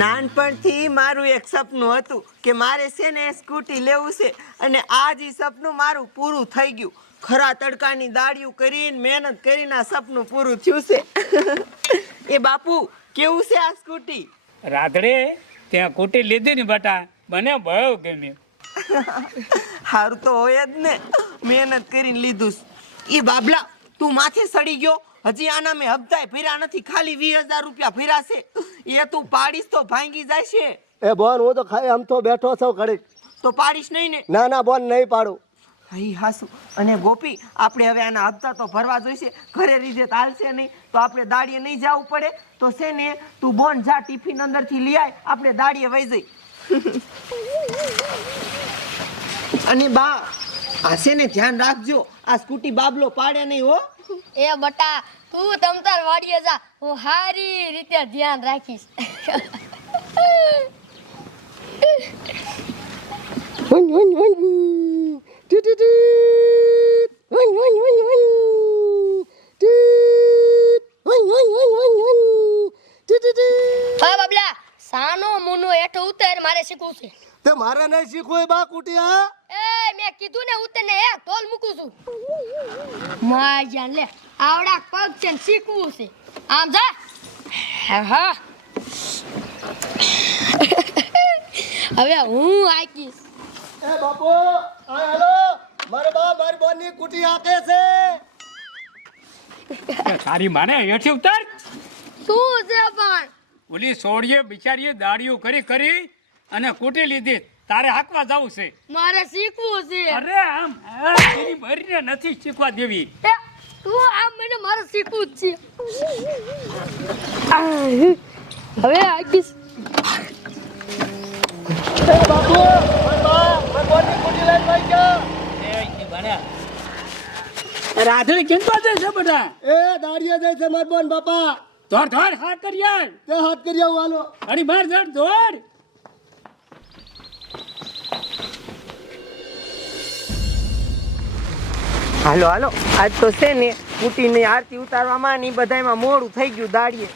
નાનપણથી મારું એક સપનું હતું કે મારે છે ને સ્કૂટી લેવું છે અને આજ ઈ સપનું મારું પૂરું થઈ ગયું. ખરા તડકાની દાડિયું કરીને મહેનત કરીને આ સપનું પૂરું થયું છે. એ બાપુ કેવું છે આ સ્કૂટી? રાધડે ત્યાં કુટી લીધી ને બટા, મને બહુ ગમ્યું. સારું તો હોય જ ને, મહેનત કરીને લીધું. એ બાબલા તું માથે સડી ગયો, હજી આના મેં હપ્તાય ભર્યા નથી, ખાલી 20,000 રૂપિયા ભર્યા છે. એ તું પાડીશ તો ભાંગી જાય છે. એ બોન હું તો ખાઈ આમ તો બેઠો છું ઘડીક. તો પાડીશ નહીં ને? ના ના બોન નહીં પાડું. હઈ હાસુ. અને ગોપી આપણે હવે આના હપ્તા તો ભરવા જોઈશે, ઘરે રીધે ચાલશે નહીં તો આપણે દાડીએ નહીં જવું પડે. તો છે ને તું બોન જા ટિફિન અંદરથી લઈ આય, આપણે દાડીએ વહી જઈ. અને બા આ છે ને ધ્યાન રાખજો, આ સ્કૂટી બાબલો પાડે નહીં હો. એ બટા તું તમતાર વાડીએ જા, હું સારી રીતે ધ્યાન રાખીશ. હા બાબલા, સાનો મુનો હેઠો ઉતર, મારે શીખવું છે. તે મારે નહીં શીખવું બા કુટિયા. એ મેં કીધું ને ઉતર ને, એ તોલ મૂકું છું. માજાન લે, આવડા પગ છે ને શીખવું છે. આમ જા. હા હવે હું આકીશ. એ બાપુ આ હાલો, મારે બા મારી બોનની કુટી આકે છે. તારી માને હેઠી ઉતાર. શું છે પણ? ઓલી સોડીએ બિચારીએ દાડિયું કરી કરી અને કુટી લીધી, તારે હાંકવા જવું છે. મારે શીખવું છે. અરે આમ તેરી ભરીને નથી શીખવા દેવી. એ, તું આમ મને મારે શીખવું જ છે. હવે આકીશ. એ બાપુ મારી બા મારી બોનની કુટી લઈને ભાઈ ગયા. રાધડી કેંતો જાય છે બધા? એ દાડિયા જાય છે મારી બોન બાપા. ધોર ધોર હાથ કરી યાર. તે હાથ કરી આવું હાલો. અરે માર ધડ ધોર. હાલો હાલો, આજ તો છે ને સ્કૂટીની આરતી ઉતારવામાં ને બધાયમાં મોડું થઈ ગયું દાડીએ.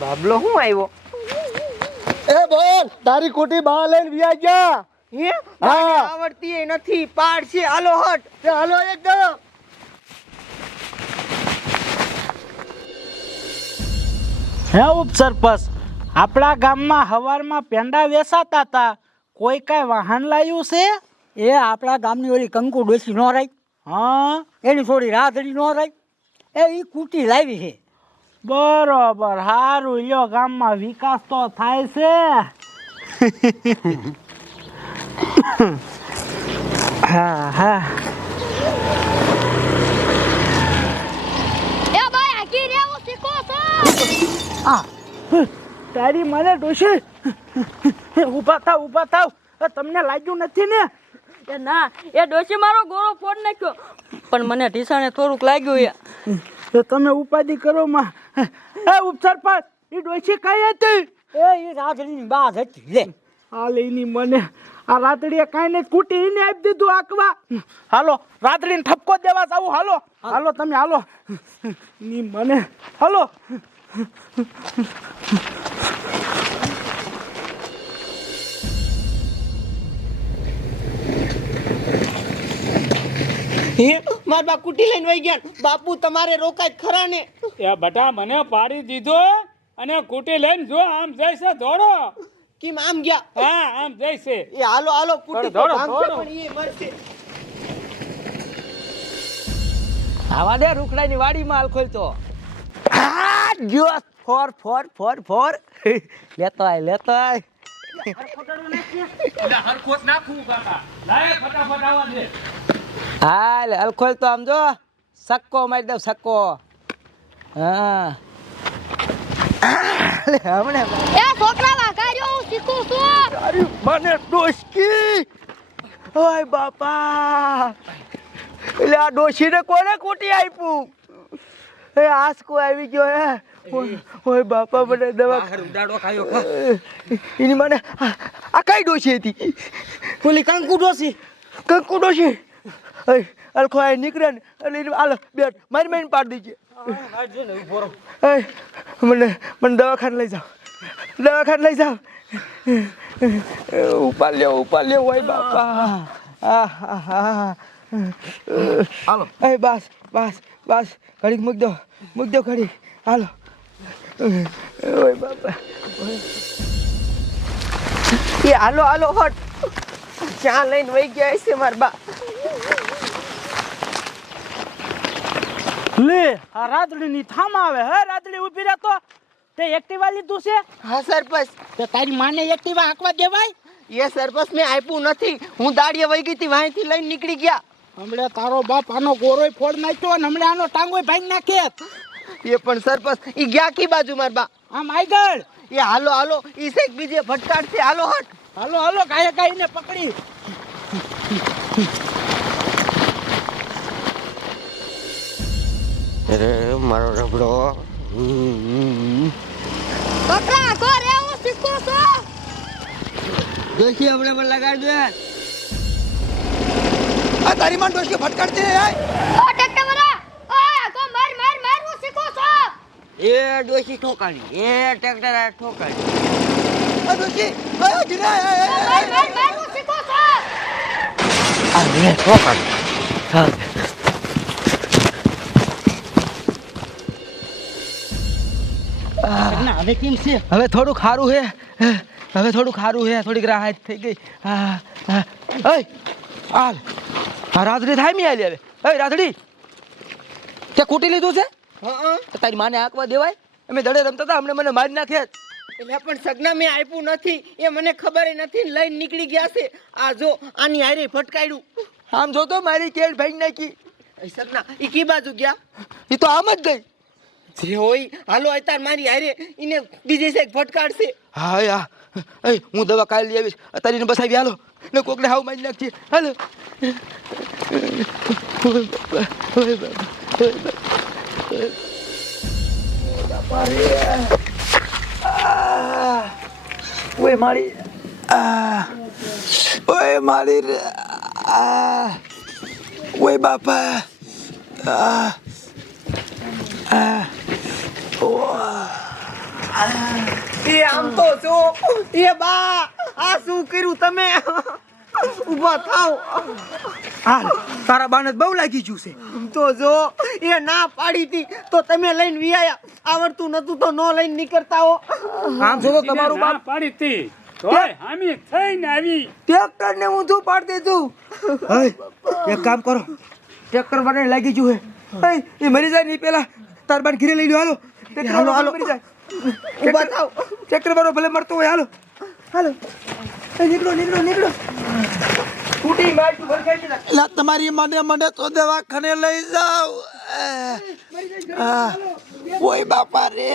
બાબલો શું આવ્યો? એ બોન તારી કુટી બા લઈને વ્યા ગયા. હે ગાડી આવડતી ય નથી, પાડ છે. હાલો હટ. તે હાલો એકદમ. હે ઉપસરપંચ, આપણા ગામમાં હવારમાં પેંડા વેચાતા હતા, કોઈ કાંઈ વાહન લાવ્યું છે? એ આપણા ગામની ઓલી કંકુ ડોસી નો રહી, હા, એની થોડી રાધડી નો રહી, એ ઈ કુટી લાવી છે. બરોબર, સારું લ્યો, ગામમાં વિકાસ તો થાય છે. હા હા. એ ભાઈ આકી રેવું શીખો છો. આ તારી મને ડોશી, ઊભા થાવ ઊભા થાવ. તમને લાગ્યું નથી ને? એ ના, એ ડોશી મારો ગોળો ફોડ નાખ્યો, પણ મને ઢીસાણે થોડુંક લાગ્યું. તો તમે ઉપાધિ કરો માં. એ ઉપસરપંચ, એ ડોશી કઈ હતી? એ રાધડીની બા જ હતી. લે આ લઈની મને આ રાતડીએ કાંઈ નહીં, કુટી એને આપી દીધું આકવા. હાલો રાતડીને ઠપકો દેવા જાવું. હાલો હાલો તમે હાલો. ની મને હાલો. હે માર બા કુટી લઈને વહી ગયા. બાપુ તમારે રોકાય ખરા ને? એ બટા મને પાડી દીધો અને કુટી લઈને જો આમ જઈશે દોડો. કેમ આમ ગયા? હા આમ જઈશે. એ હાલો હાલો, કુટી તો ભાગશે પણ એ મરશે. આવા દે રૂખડાની વાડીમાં હાલ ખોલતો. આ જો ફોર ફોર ફોર ફોર લેતો આય લેતો આય. એટલે હરખોટ નાખું કાકા. લાય ફટાફટ આવવા દે. હાલ હાલ ખોલતો, આમ જો સક્કો મારી દઉં સક્કો. હા હમણે એ છોકરા વાઘાર્યો, હું શીખું છું. તારી મને ડોશકી. ઓય બાપા, એટલે આ ડોશીને કોને કુટી આપ્યું? એ આસકો આવી ગયો હે. ઓય બાપા, મને દવા ઉડાડો ખાયો એની મને આ કઈ ડોશી હતી ઓલી કંકુ ડોસી. કંકુ ડોશી અલખો આ નીકળે ને એટલે હાલો બેટ મારી મારીને પાડી દીજે મને મને દવાખાને લઈ જાઓ દવાખાને લઈ જાઓ ઉપાડ લ્યો ઓય બાપા હાલો એ બસ ઘડીક મૂક દો ઘડી હાલો ઓય બાપા એ હાલો હટ ચા લઈને વહી ગયા હશે મારા બા. લે આ રાતડીની થામા આવે હે રાતડી ઊભી રહે તો તે એક્ટિવા લીધું છે હા સરપંચ. તે તારી માને એક્ટિવા હાંકવા દેવાય એ સરપંચ મેં આપ્યું નથી, હું દાડીએ વહી ગઈ હતી વાંથી લઈને નીકળી ગયા. હમણે તારો બાપ આનો ગોરોય ફોડ નાખ્યો ને હમણે આનો ટાંગોય ભાંગી નાખે. એ પણ સરપંચ ઈ ગયા કી બાજુ મારા બા? આમ આગળ એ હાલો ઈ સેક બીજે ભટકાડશે. હાલો હટ. હાલો કાઈને પકડી. અરે મારો રબડો પકડા તો રેવું શીખો છો. ડોશી આપણે મને લગાડજો આ તારી માં ડોશી ફટકારતી ને યાર. ઓ ટક્કા વરા ઓય તો મારવું શીખો છો. એ ડોશી ઠોકાણી ટ્રેક્ટર ઠોકાણી આ ડોશી આયો ધીરે મારવું શીખો છો. આ રે ઠોકાણી હવે કેમ છે? હવે થોડુંક સારું હે થોડીક રાહત થઈ ગઈ હાલ આ રાતડી થાય મી આલી હવે રાતડી તે કૂટી લીધું છે તો તારી માને આંકવા દેવાય અમે દડે રમતા હતા હમણાં મને મારી નાખ્યા એટલે પણ સગના મેં આપ્યું નથી, એ મને ખબર નથી ને લઈને નીકળી ગયા છે. આ જો આની હારે ફટકાડ્યું. આમ જો તો મારી કેડ ભાઈ નાખી એ સગના ઈ કી બાજુ ગયા? એ તો આમ જ ગઈ જે હોય હાલો અત્યારે મારી હારે ઈને બીજી સાઈડ ફટકાડશે. હા યા હું દવા કાલે લઈ આવીશ અત્યારે બસાવી હાલો ને કોકને હાવ મારી નાખજે હાલો ઓય મારી ઓય બાપા એ આમ તો જો એ બા આ શું કર્યું તમે? ઊભા થાવ. હાલ તારા બાને બહુ લાગી ગયું છે તો જો એ ના પાડી હતી તો તમે લઈને વિયાયા, આવડતું નતું તો નો લઈને નીકળતા હો. આમ જો તો તમારું ના બાપ પાડી હતી તોય હામી થઈને આવી ટ્રેક્ટર ને ઊંધું પાડી દીધું એક કામ કરો ટ્રેક્ટર વાળાને લાગી ગયું હે એ મરી જાય નહીં પેલા તાર બાન ઘીરે લઈ લો હાલો હાલો મરી જાય ઊભા થાવ. ટ્રેક્ટર વાળો ભલે મરતો હોય હાલો નીકળો સ્કૂટી માર તું ભર ખાઈ જા લા તમારી મને તો દવાખાને લઈ જાવ. ઓય બાપા રે